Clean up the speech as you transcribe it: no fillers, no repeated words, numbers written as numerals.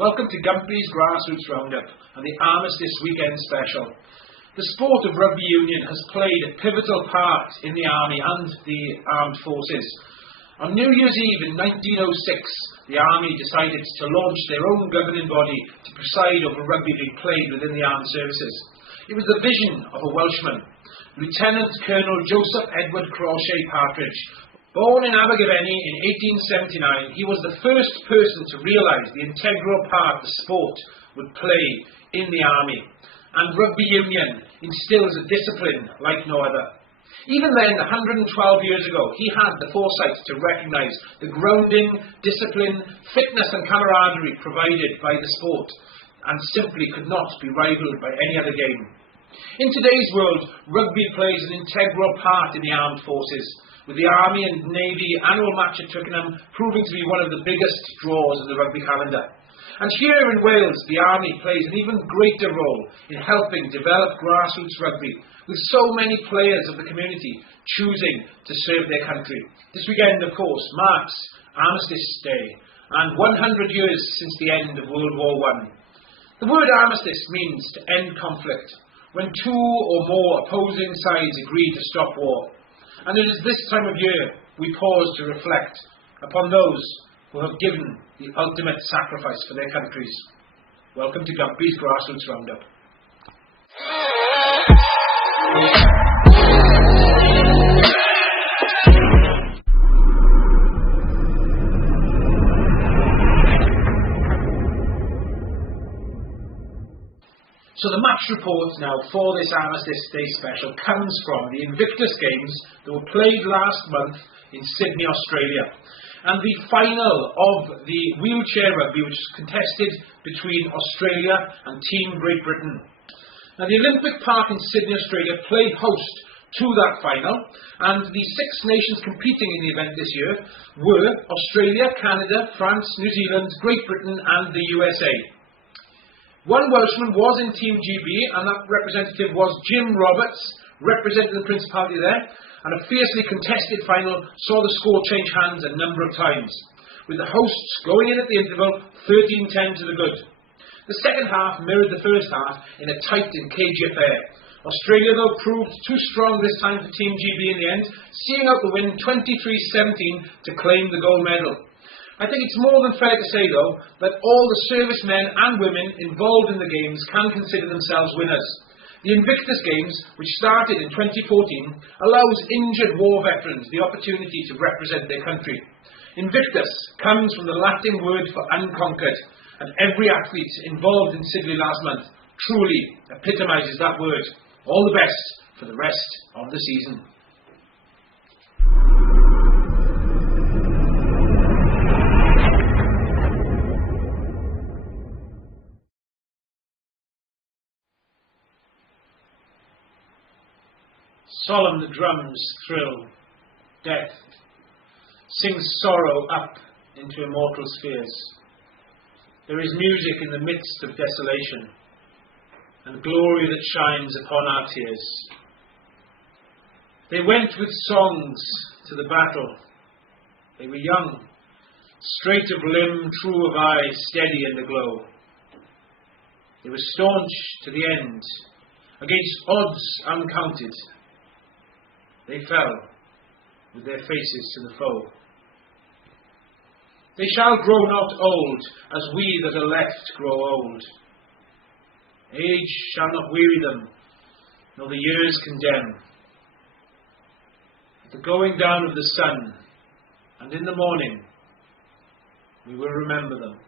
Welcome to Gumpy's Grassroots Roundup and the Armistice Weekend Special. The sport of rugby union has played a pivotal part in the Army and the armed forces. On New Year's Eve in 1906, the Army decided to launch their own governing body to preside over rugby being played within the armed services. It was the vision of a Welshman, Lieutenant Colonel Joseph Edward Crawshay Partridge. Born in Abergavenny in 1879, he was the first person to realise the integral part the sport would play in the army, and rugby union instills a discipline like no other. Even then, 112 years ago, he had the foresight to recognise the grounding, discipline, fitness and camaraderie provided by the sport, and simply could not be rivalled by any other game. In today's world, rugby plays an integral part in the armed forces, with the Army and Navy annual match at Twickenham proving to be one of the biggest draws in the rugby calendar. And here in Wales, the Army plays an even greater role in helping develop grassroots rugby, with so many players of the community choosing to serve their country. This weekend, of course, marks Armistice Day, and 100 years since the end of World War I. The word armistice means to end conflict, when two or more opposing sides agree to stop war. And it is this time of year we pause to reflect upon those who have given the ultimate sacrifice for their countries. Welcome to Gumpy's Grassroots Roundup. So the match report now for this Armistice Day Special comes from the Invictus Games that were played last month in Sydney, Australia, and the final of the wheelchair rugby, which was contested between Australia and Team Great Britain. Now the Olympic Park in Sydney, Australia played host to that final, and the 6 nations competing in the event this year were Australia, Canada, France, New Zealand, Great Britain and the USA. One Welshman was in Team GB, and that representative was Jim Roberts, representing the Principality there, and a fiercely contested final saw the score change hands a number of times, with the hosts going in at the interval 13-10 to the good. The second half mirrored the first half in a tight and cagey affair. Australia, though, proved too strong this time for Team GB in the end, seeing out the win 23-17 to claim the gold medal. I think it's more than fair to say, though, that all the servicemen and women involved in the Games can consider themselves winners. The Invictus Games, which started in 2014, allows injured war veterans the opportunity to represent their country. Invictus comes from the Latin word for unconquered, and every athlete involved in Sydney last month truly epitomises that word. All the best for the rest of the season. Solemn the drums thrill, death sings sorrow up into immortal spheres. There is music in the midst of desolation, and glory that shines upon our tears. They went with songs to the battle. They were young, straight of limb, true of eye, steady in the glow. They were staunch to the end, against odds uncounted. They fell with their faces to the foe. They shall grow not old, as we that are left grow old. Age shall not weary them, nor the years condemn. At the going down of the sun, and in the morning, we will remember them.